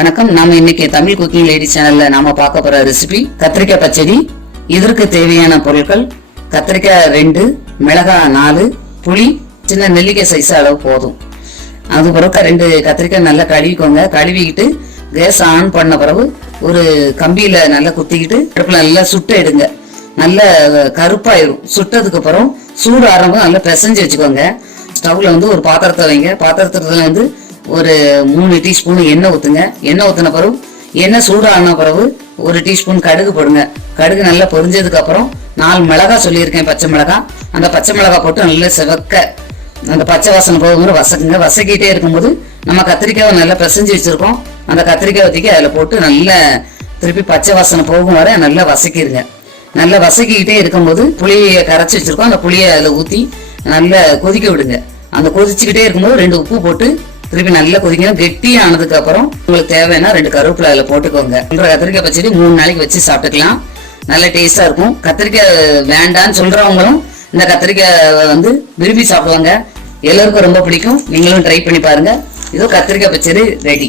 வணக்கம். நாம இன்னைக்கு தமிழ் குக்கிங் லேடி சேனல்ல நாம பார்க்க போற ரெசிபி கத்திரிக்காய் பச்சடி. இதற்கு தேவையான பொருட்கள்: கத்திரிக்காய் 2, மிளகாய் 4, புளி சின்ன நெல்லிக்காய் சைஸ் அளவு போதும். அது பிறகு 2 கத்திரிக்காய் நல்லா கழுவிக்கோங்க. கழுவிக்கிட்டு கேஸ் ஆன் பண்ண பிறகு ஒரு கம்பியில நல்லா குத்திக்கிட்டு அடுப்புல நல்லா சுட்ட எடுங்க. நல்ல கருப்பாயிரும். சுட்டதுக்கு அப்புறம் சூடு ஆரம்பம் நல்லா பிசைஞ்சு வச்சுக்கோங்க. ஸ்டவ்ல ஒரு பாத்திரத்தை வைங்க. பாத்திரத்துல ஒரு 3 டீஸ்பூன் எண்ணெய் ஊத்துங்க. எண்ணெய் ஊத்தின பிறகு எண்ணெய் சூடான பிறகு 1 டீஸ்பூன் கடுகு போடுங்க. கடுகு நல்லா பொரிஞ்சதுக்கு அப்புறம் 4 மிளகாய் சொல்லியிருக்கேன், பச்சை மிளகாய். அந்த பச்சை மிளகாய் போட்டு நல்லா செவக்க அந்த பச்சை வாசனை போகும்போது வசக்குங்க. வசக்கிட்டே இருக்கும்போது நம்ம கத்திரிக்காயை நல்லா பிசைஞ்சு வச்சிருக்கோம். அந்த கத்திரிக்காய் ஊற்றிக்கி அதில் போட்டு நல்லா திருப்பி பச்சை வாசனை போகும் வரை நல்லா வசக்கிடுங்க. நல்லா வசக்கிக்கிட்டே இருக்கும்போது புளியை கரைச்சி வச்சிருக்கோம். அந்த புளியை அதில் ஊற்றி நல்லா கொதிக்க விடுங்க. அந்த கொதிச்சுக்கிட்டே இருக்கும்போது 2 உப்பு போட்டு திருப்பி நல்லா கொதிக்கணும். கெட்டி ஆனதுக்கு அப்புறம் உங்களுக்கு தேவைன்னா 2 கருவேப்பிலை அதில் போட்டுக்கோங்க. கத்திரிக்காய் பச்சடி 3 நாளைக்கு வச்சு சாப்பிட்டுக்கலாம். நல்ல டேஸ்டா இருக்கும். கத்திரிக்காய் வேண்டான்னு சொல்றவங்களும் இந்த கத்திரிக்காய் விரும்பி சாப்பிடுவாங்க. எல்லாருக்கும் ரொம்ப பிடிக்கும். நீங்களும் ட்ரை பண்ணி பாருங்க. இதோ கத்திரிக்காய் பச்சடி ரெடி.